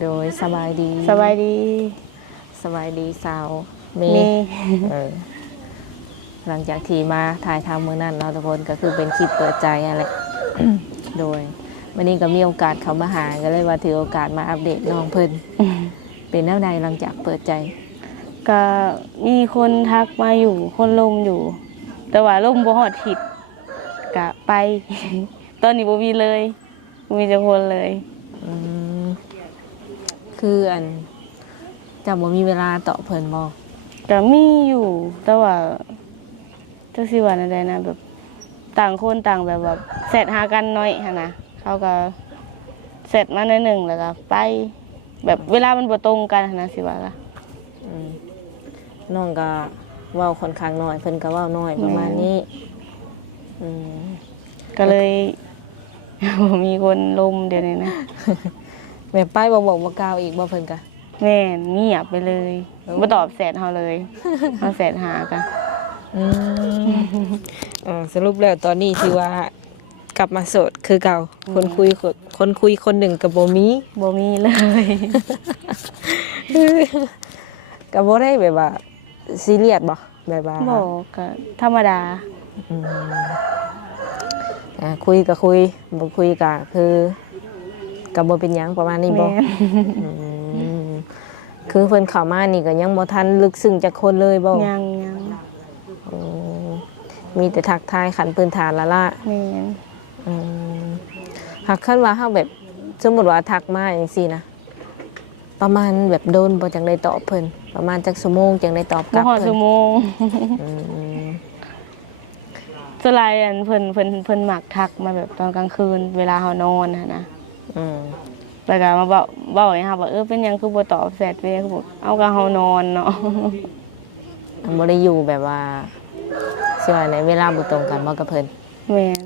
โดยสบายดี สบายดี สบายดีสาวเม มี เออหลังจากที่มาถ่ายทำมือนั่นเราะทุกคนก็คือเป็นคลิปเปิดใจอะไร โดยวันนี้ก็มีโอกาสเขามาหาก็เลยว่าถือโอกาสมาอัปเดตน้องเพิ่นเป็นแนวใดหลังจากเปิดใจ ก็มีคนทักมาอยู่คนลมอยู่ แต่ว่าลมบ่ฮอดทิศก็ไป ตอนนี้บ่มีเลยบ่มีจักคนเลย อืมคืออันจะบ่มีเวลาต่อเพิ่นบ่ ก็มีอยู่ แต่ว่าจักสิว่าแนวใดนะแบบต่างคนต่างแบบว่าเสร็จหากันน้อยหั่นนะเขาก็เสร็จมาหน่อยหนึงแล้วก็ไป แบบเวลามันบ่ตรงกันหั่นนะสิว่าล่ะ อืมน้องก็เว้าค่อนข้างน้อยเพิ่นก็เว้าน้อยประมาณนี้อืม ก็เลย บ่มีคนลมเดี๋ยวนี้นะ แม่ป้ายบ่บอกบ่กล่าวอีกบ่เพิ่นก็ แม่นเงียบไปเลย โอ้ บ่ตอบแชทเฮาเลย เฮาแชทหากัน อืมสรุปแล้วตอนนี้ที่ว่ากลับมาโสดคือเก่าคนคุยคนหนึ่งกับบ่มี บ่มีเลย ก็บ่ได้แบบว่าซีเรียสบ่แบบว่า บ่ก็ธรรมดา อืมคุยก็คุยบ่คุยก็คือก็บ่เป็นหยังประมาณนี้บ่ แม่น อืมคือเพิ่นเข้ามานี่ก็ยังบ่ทันลึกซึ้งจักคนเลยบ่ ยัง อืมมีแต่ทักทายขันพื้นฐานละล่ะ แม่น อืมหากขั้นว่าเฮาแบบสมมุติว่าทักมาจังซี่นะประมาณแบบโดนบ่จังได้ตอบเพิ่นประมาณจักชั่วโมงจังได้ตอบก บ่ ลับ ฮอด เพิ่ ชั่ น วโมง อืม สลายอันเพิ่นมักทักมาแบบตอนกลางคืนเวลาเฮานอนน่ะนะ อืม แล้วก็มาเว้าให้เฮาว่าเป็นหยังคือบ่ตอบแชทเด้คือบอกเอาก็เฮานอนเนาะ บ่ได้อยู่แบบว่าสิว่าในเวลาบ่ตรงกันบ่กับเพิ่น แม่น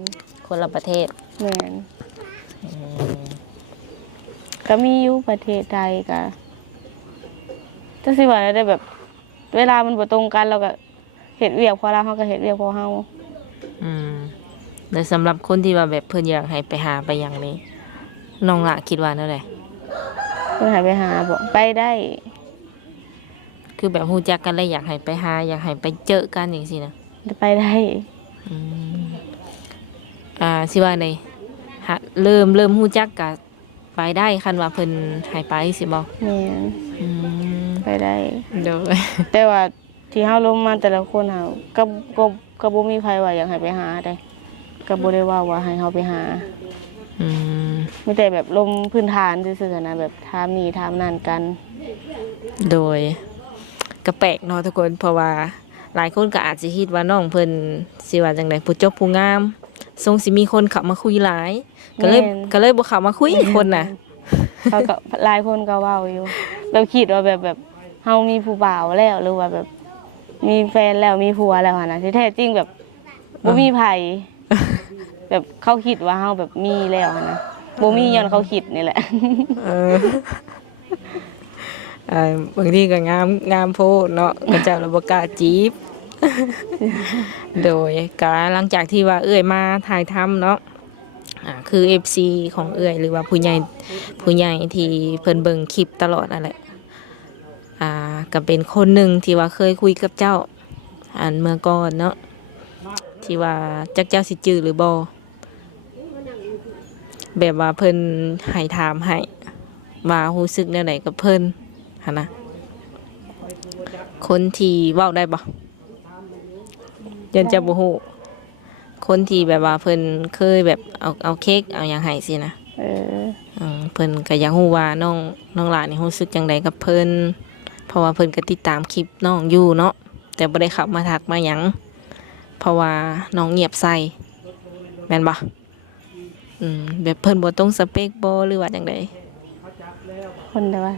คนละประเทศ แม่น อืม ก็มีอยู่ประเทศไทยก็จังสิว่าได้แบบ เวลามันบ่ตรงกันเราก็เฮ็ดเวียกพอเราเฮาก็เฮ็ดเวียกพอเฮา อืมแต่สำหรับคนที่ว่าแบบเพิ่นอยากให้ไปหาไปหยังนี้น้องละคิดว่าแนวใด เพิ่นให้ไปหาบ่ไปได้ คือแบบฮู้จักกันแล้วอยากให้ไปหาอยากให้ไปเจอกันจังซี่นะ ไปได้ อืมสิว่าไดหาเริ่มฮู้จักก็ไปได้คันว่าเพิ่นให้ไปสิบ่ แม่น อืม ไปได้ โดย แต่ว่าที่เฮาลงมาแต่ละคนเฮาก็บ่มีไผว่าอยากให้ไปหาได้ก็บ่ได้ว่าให้เฮาไปหา อืม มีแต่แบบลมพื้นฐานซื่อๆนะแบบถามนี่ถามนั่นกัน โดยก็แปลกเนาะทุกคนเพราะว่าหลายคนก็อาจสิคิดว่าน้องเพิ่นสิว่าจังไดผู้จบผู้งามทรงสิมีคนเข้ามาคุยหลาย ก็เลย แม่น ก็เลยบ่เข้ามาคุยคนน่ะ เขาก็หลายคนก็เว้าอยู่แบบคิดว่าแบบเฮามีผู้บ่าวแล้วหรือว่าแบบมีแฟนแล้วมีผัวแล้วหั่นน่ะที่แท้จริงแบบบ่มีไผแบบเขาคิดว่าเฮาแบบมีแล้วหั่นนะบ่มีย้อนเขาคิดนี่แหละ เออ บางทีก็งามโพดเนาะก็เจ้าระบ่กล้าจีบ โดยก็หลังจากที่ว่าเอื้อยมาถ่ายทำเนาะคือ FC ของเอื้อยหรือว่าผู้ใหญ่ที่เพิ่นเบิ่งคลิปตลอดนั่นแหละก็เป็นคนหนึ่งที่ว่าเคยคุยกับเจ้าอันเมื่อก่อนเนาะที่ว่าจักเจ้าสิจื้อหรือบ่แบบว่าเพิ่นให้ถามให้ว่ารู้สึกแนวไหนกับเพิ่นหั่นนะคนที่เว้าได้บ่ยันจะบ่ฮู้คนที่แบบว่าเพิ่นเคยแบบเอาเค้กเอาหยังให้สินะ เออ เพิ่นก็อยากฮู้ว่าน้องหลานนี่รู้สึกจังไดกับเพิ่นเพราะว่าเพิ่นก็ติดตามคลิปน้องอยู่เนาะแต่บ่ได้เข้ามาทักมาหยังเพราะว่าน้องเงียบใส่แม่นบ่แบบเพิ่นบ่ตรงสเปคบ่หรือว่าจังได คนแต่ว่า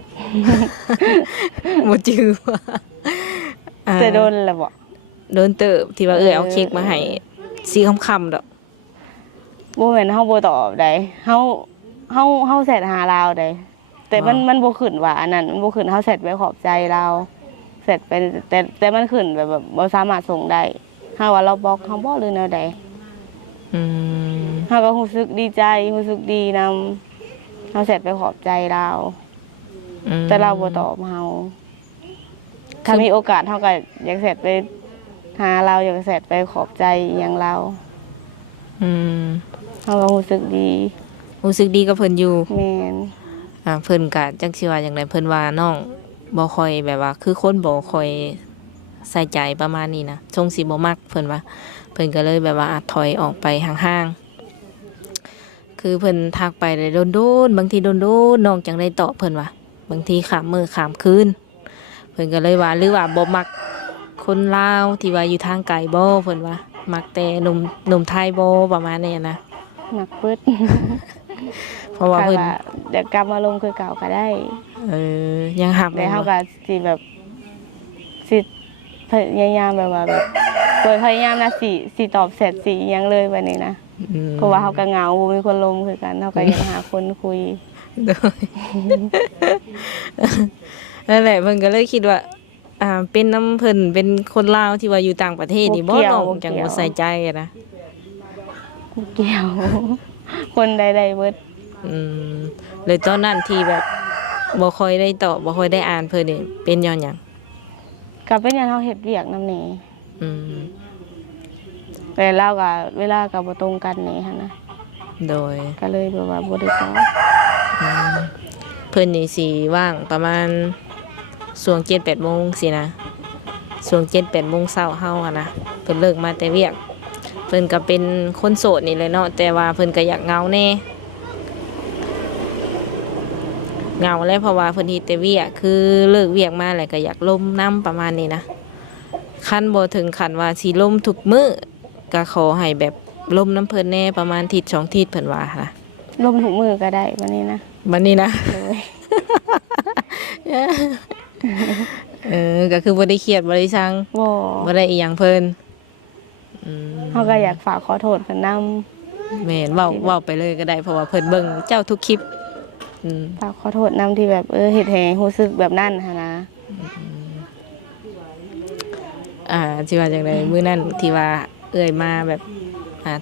บ่จื้อว่า จะโดนแล้วบ่ โดนเติบที่ว่าเอาเค้กมาให้สีค่ำๆดอก บ่แม่นเฮาบ่ตอบได้เฮาแชทหาเราได้แต่มันบ่ขึ้นว่าอันนั้นมันบ่ขึ้นเฮาแชทไปขอบใจเราแชทไปแต่มันขึ้นแบบบ่สามารถส่งได้เฮาว่าเราบล็อกเฮาบ่หรือแนวใด อืม เฮาก็รู้สึกดีใจรู้สึกดีนำเฮาแชทไปขอบใจเรา แต่เราบ่ตอบเฮาถ้ามีโอกาสเฮาก็อยากแชทไปหาเราอยากแชทไปขอบใจอหย่างเรา อืม เฮาก็รู้สึกดี รู้สึกดีกับเพิ่นอยู่ แม่น เพิ่นก็จักสิว่าจังไดเพิ่นว่าน้องบ่ค่อยแบบว่า คือคนบ่ค่อยใส่ใจประมาณนี้นะทรงสิบ่มักเพิ่นว่า เพิ่นก็เลยแบบว่าถอยออกไปห่างๆคือเพิ่นทักไปได้โดนๆบางทีโดนๆน้องจังได้ตอบเพิ่นว่าบางทีข้ามมื้อข้ามคืนเพิ่นก็เลยว่าหรือว่าบ่มักคนลาวที่ว่าอยู่ทางไกลบ่เพิ่นว่ามักแต่หนุ่มไทยบ่ประมาณนี้นะ มักเบิด เพราะว่า ถ้า เพิ่น ว่าเดี๋ยวกลับมาลงคือเก่าก็ได้ ยังหัก แต่ บ่ เฮาก็สิแบบสิพยายามแบบว่าแบบโดยพยายามนะสิตอบแชทสิอิหยังเลยบัดนี้นะ อืม เพราะว่าเฮาก็เหงาบ่มีคนลมคือกันเฮาก็อยากหาคนคุย โดย นั่นแหละเพิ่นก็เลยคิดว่า เป็นน้ำเพิ่นเป็นคนลาวที่ว่าอยู่ต่างประเทศนี่บ่น้องจังบ่ใส่ใจอะนะ เกี่ยว คนใดๆเบิด อืมเลยตอนนั้นที่แบบบ่ค่อยได้ตอบบ่ค่อยได้อ่านเพิ่นนี่เป็นย้อนหยัง ก็เป็นหยังเฮาเฮ็ดเวียกนำแหน่ อืม แต่เราก็เวลาก็บ่ตรงกันแหน่หั่นนะ โดย ก็เลยแบบว่าบ่ได้ตอบ อืมเพิ่นนี่สิว่างประมาณช่วง 7-8 โมงสินะช่วง 7-8 โมงเช้าเฮาอะนะเพิ่นเลิกมาแต่เวียก เพิ่นก็เป็นคนโสดนี่แหละเนาะแต่ว่าเพิ่นก็อยากเหงาแน่เหงาแล้วเพราะว่าเพิ่นเฮ็ดแต่เวียกคือเลิกเวียกมาแล้วก็อยากลมน้ำประมาณนี้นะคันบ่ถึงขั้นว่าสิลมทุกมื้อก็ขอให้แบบลมน้ำเพิ่นแน่ประมาณทิศ2ทิศเพิ่นว่านะ ลมถุงมือก็ได้บัดนี้นะ บัดนี้นะ โดย ก็คือบ่ได้เครียดบ่ได้ชัง บ่ บ่ได้อีหยังเพิ่นอืม เฮาก็อยากฝากขอโทษเพิ่นนำ แม่นเว้าไปเลยก็ได้เพราะว่าเพิ่นเบิ่งเจ้าทุกคลิปอืม ฝากขอโทษนำที่แบบเฮ็ดให้รู้สึกแบบนั้นหั่นนะ ที่ว่าจังไดมื้อนั้นที่ว่าเอ่ยมาแบบ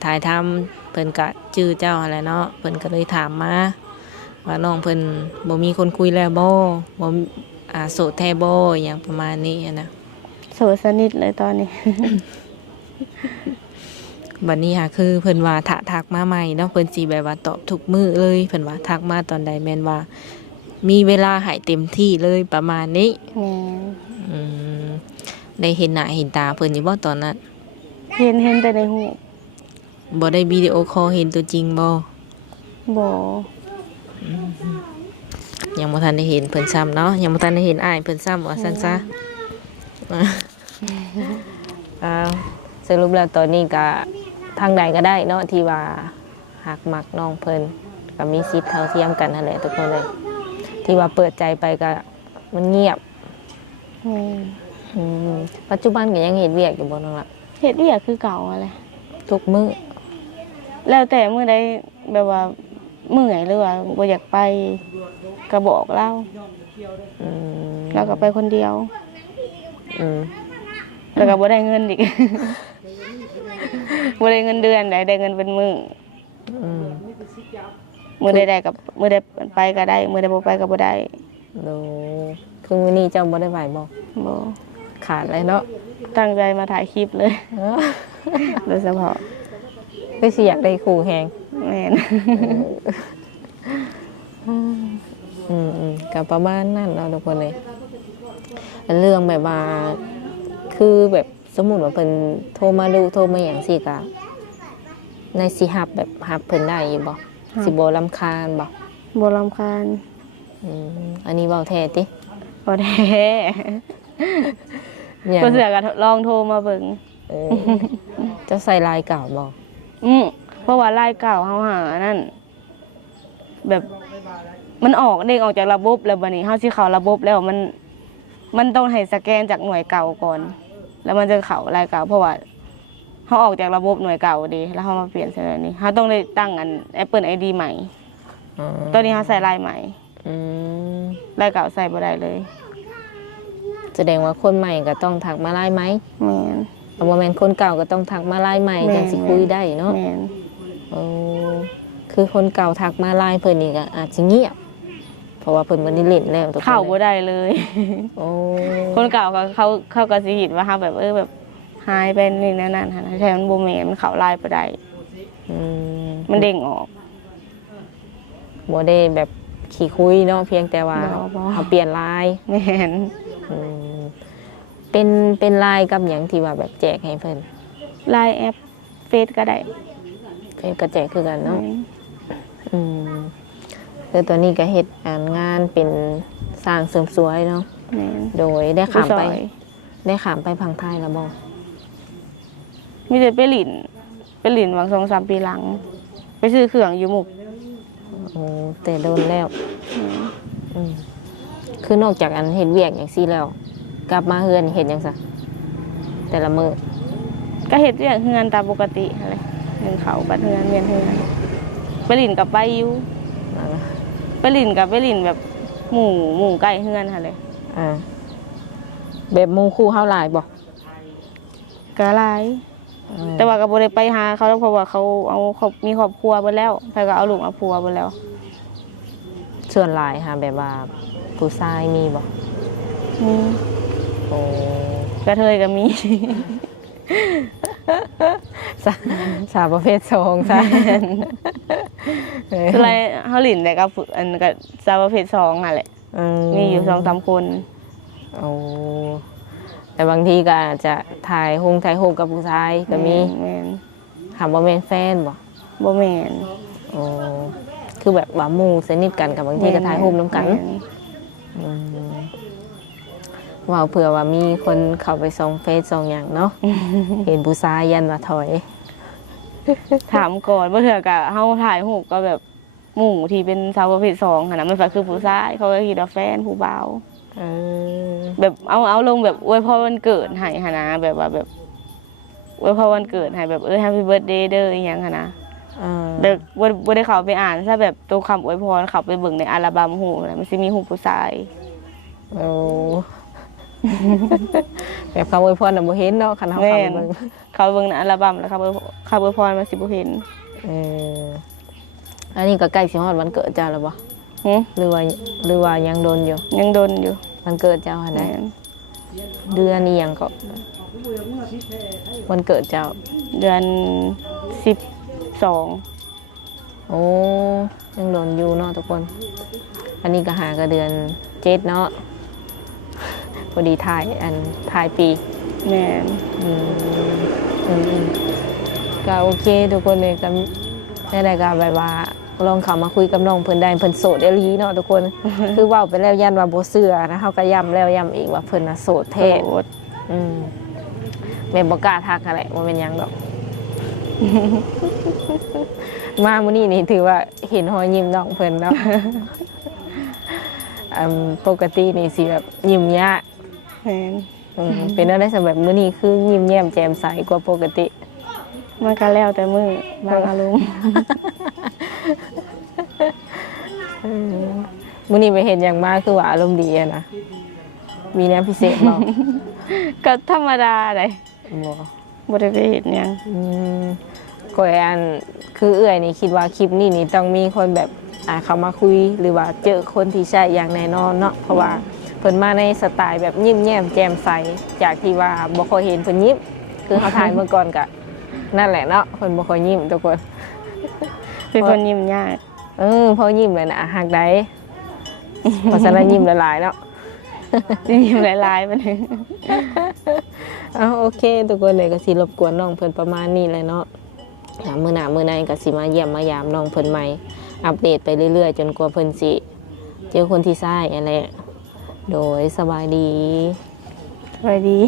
ถ่ายทำเพิ่นก็ชื่อเจ้าหั่นแหละเนาะเพิ่นก็เลยถามมาว่าน้องเพิ่นบ่มีคนคุยแล้วบ่บ่โสดแท้บ่อหยังประมาณนี้อะนะ โสดสนิทเลยตอนนี้ บัดนี้ค่ะคือเพิ่นว่าถ้าทักมาใหม่เนาะเพิ่นสิแบบว่าตอบทุกมื้อเลยเพิ่นว่าทักมาตอนใดแม่นว่า มีเวลาให้เต็มที่เลยประมาณนี้ แม่น อืมได้เห็นหน้าเห็นตาเพิ่นอยู่บ่ตอนนั้น เห็นแต่ในหูป บ่ได้วิดีโอคอลเห็นตัวจริงบ่ บ่ ยังบ่ทันได้เห็นเพิ่นซ้ำเนาะยังบ่ทันได้เห็นอ้ายเพิ่นซ้ำว่าซั่นซะสรุปแล้วตอนนี้ก็ทางใดก็ได้เนาะที่ว่าหักมักน้องเพิ่นก็มีสิทธิ์เท่าเทียมกันนั่นแหละทุกคนเลยที่ว่าเปิดใจไปก็มันเงียบ แม่น อืมปัจจุบันก็ยังเฮ็ดเวียกอยู่บ่น้องล่ะ เฮ็ดเวียกคือเก่าอะไร ทุกมื้อ แล้วแต่มื้อใดแบบว่าเมื่อยหรือว่าบ่อยากไปก็บอกเรา อืม แล้วก็ไปคนเดียว อืม แล้วก็บ่ได้เงินอีก บ่ได้เงินเดือนได้เงินเป็นมื้อ อืม มื้อใดได้กับมื้อใดไปก็ได้มื้อใดบ่ไปก็บ่ได้ โดคือมื้อนี้เจ้าบ่ได้ไหวบ่ บ่ ขาดเลยเนาะ ตั้งใจมาถ่ายคลิปเลย โดยเฉพาะ คือสิอยากได้คู่แฮง แม่น กับประมาณนั้นเราะทุกคนเลยเรื่องแบบว่าคือแบบสมมุติว่าเพิ่นโทรมาดูโทรมาอย่างสิกะในสิหับแบบหับเพิ่นได้อยู่บ่สิบ่รำคาญบ่ บ่รำคาญ อันนี้เว้าแท้ติ บ่แท้ เนี่ย บ่เสือก็ลองโทรมาเบิ่ง เออเจ้าใส่ลายเก่าบ่ เพราะว่าลายเก่าเฮาหานั่นแบบมันออกเด้งออกจากระบบแล้วบัดนี้เฮาสิเข้าระบบแล้วมันต้องให้สแกนจากหน่วยเก่าก่อน แล้วมันจะเข้ารายเก่าเพราะว่าเฮาออกจากระบบหน่วยเก่าเด้แล้วเฮามาเปลี่ยนใส่อันนี้เฮาต้องได้ตั้งอัน Apple ID ใหม่ อ๋อ ตอนนี้เฮาใส่ลายใหม่ อืม ลายเก่าใส่บ่ได้เลย แสดงว่าคนใหม่ก็ต้องทักมาไลน์ไหม แม่น เอาบ่แม่นคนเก่าก็ต้องทักมาไลน์ใหม่จังสิคุยได้เนาะ แม่น คือคนเก่าทักมาไลน์เพิ่นนี่ก็อาจสิเงียบ เพราะว่าเพิ่นบ่ได้เล่นแล้วทุกคน เข้าบ่ได้เลย โอ้ คนเก่าเขาก็สิเห็นว่าเฮาแบบแบบหายไปนี่นั่นหั่นนะแต่มันบ่แม่นมันเข้าลายบ่ได้ อืม มันเด้งออก บ่ได้แบบขี้คุยเนาะเพียงแต่ว่า บ่ เขาเปลี่ยนลาย แม่น อืมเป็นลายกับหยังที่ว่าแบบแจกให้เพิ่น ลายแอปเฟซก็ได้ เพิ่นก็แจกคือกันเนาะอืมคือตัวนี้ก็เฮ็ดงานเป็นสร้างเสริมสวยเนาะ แม่น โดยได้ขามไป ซอย ได้ขามไปพังไทยแล้วบ่ มีแต่ไปหลินหวัง2-3 ปีหลัง ไปซื้อเครื่องอยู่หมุก โอ้แต่โดนแล้วอืมคือนอกจากอันเฮ็ดเวียกอย่างซี่แล้ว กลับมาเฮือนเฮ็ดหยังซะแต่ละมื้อ ก็เฮ็ดเรื่องเฮือนตามปกติอะไรหนึ่งเขาบัดเฮือนเวียนเฮือนไปหลินกับไปอยู่ นั่นล่ะ ไปหลินแบบหมู่ใกล้เฮือนค่ะเลย อ่าแบบหมู่คู่เฮาหลายบ่ ก็หลาย แต่ว่าก็บ่ได้ไปหาเขาเพราะว่าเขามีครอบครัวเบิดแล้วเพิ่นก็เอาลูกเอาผัวเบิดแล้ว ส่วนหลายหาแบบว่าผู้ชายมีบ่ มี โอ้ กระเทยก็มี สาสาวประเภท2ซะ อะไรเฮาหลินแต่ก็อันก็สาวประเภท2นั่นแหละมีอยู่ 2-3 คน โอ้แต่บางทีก็อาจจะถ่ายรูปกับผู้ชายก็มี แม่น ถามว่าแม่นแฟนบ่ บ่แม่น โอ้คือแบบว่าหมู่สนิทกันกับบางทีก็ถ่ายรูปนํกัน แม่ อืมว่าเผื่อว่ามีคนเข้าไปส่องเฟซส่องหยังเนาะ เห็นผู้ชายยันว่าถอย ถามก่อนบ่เถื่อก็เฮาถ่ายรูปก็แบบหมู่ที่เป็นสาวประเภท2หั่นน่ะมันก็คือผู้ชายเขาก็คิดว่าแฟนผู้บ่าว เออ แบบเอาลงแบบอวยพรวันเกิดให้หั่นนะแบบว่าแบบอวยพรวันเกิดให้แบบแฮปปี้เบิร์ธเดย์เด้ออีหยังหั่นนะ เออ แบบบ่ได้เข้าไปอ่านซะแบบตัวคำอวยพรเข้าไปเบิ่งในอัลบั้มฮู้นะมันสิมีรูปผู้ชาย โอ้ แบบคำอวยพรน่ะบ่เห็นเนาะคันเฮาเข้าไปเบิ่ง เขาเบิ่งในอัลบั้มแล้วเขาอวยพรมันสิบ่เห็น เอออันนี้ก็ใกล้สิฮอดวันเกิดเจ้าแล้วบ่ หึ หรือว่ายังโดนอยู่ ยังดนอยู่ วันเกิดเจ้าหั่น แม่ ได้ น เดือนนี้ยังก็วันเกิดเจ้า เดือน12 โอ้ยังโดนอยู่เนาะทุกคน อันนี้ก็หาก็เดือน7เนาะพอดีถ่ายปี แม่น อืมก็โอเคทุกคนเลยก็ได้ก็แบบว่าลองเข้ามาคุยกับน้องเพิ่นได้เพิ่นโสดอีหลีเนาะทุกคน คือเว้าไปแล้วยันว่าบ่เชื่อนะเฮาก็ย้ำแล้วย้ำอีกว่าเพิ่นน่ะโสดแท้ โสด แม่บ่กล้าทักอะไรบ่เป็นหยังดอก มามื้อนี้นี่ถือว่าเห็นรอยยิ้มน้องเพิ่นเนาะ ปกตินี่สิแบบยิ้มยาก แม่น เป็นอะไรสำหรับมื้อนี้คือยิ้มแย้มแจ่มใสกว่าปกติ มันก็แล้วแต่มื้อบางอารมณ์ มื้อนี้ไปเห็นอย่างมากคือว่าอารมณ์ดีอะนะมีแนวพิเศษบ่ ก็ธรรมดาเลย บ่ บ่ได้ไปเฮ็ดหยัง ก็อันคือเอื้อยนี่คิดว่าคลิปนี้นี่ต้องมีคนแบบเข้ามาคุยหรือว่าเจอคนที่ใช่อย่างแน่นอนเนาะเพราะว่าเพิ่นมาในสไตล์แบบยิ้มแย้มแจ่มใสจากที่ว่าบ่ค่อยเห็นเพิ่นยิ้มคือเขาถ่ายเมื่อก่อนก็นั่นแหละเนาะเพิ่นบ่ค่อยยิ้มทุกคน เป็นคนยิ้มยาก พอยิ้มเลยนะหักได้ เพราะฉะนั้นยิ้มหลายๆเนาะ ยิ้มหลายๆมัน โอเคทุกคนเลยก็สิรบกวนน้องเพิ่นประมาณนี้เลยเนาะมื้อหน้ามื้อในก็สิมาเยี่ยมมายามน้องเพิ่นใหม่อัปเดตไปเรื่อยๆจนกว่าเพิ่นสิเจอคนที่ใช่อะไรโดยสบายดี สวัสดี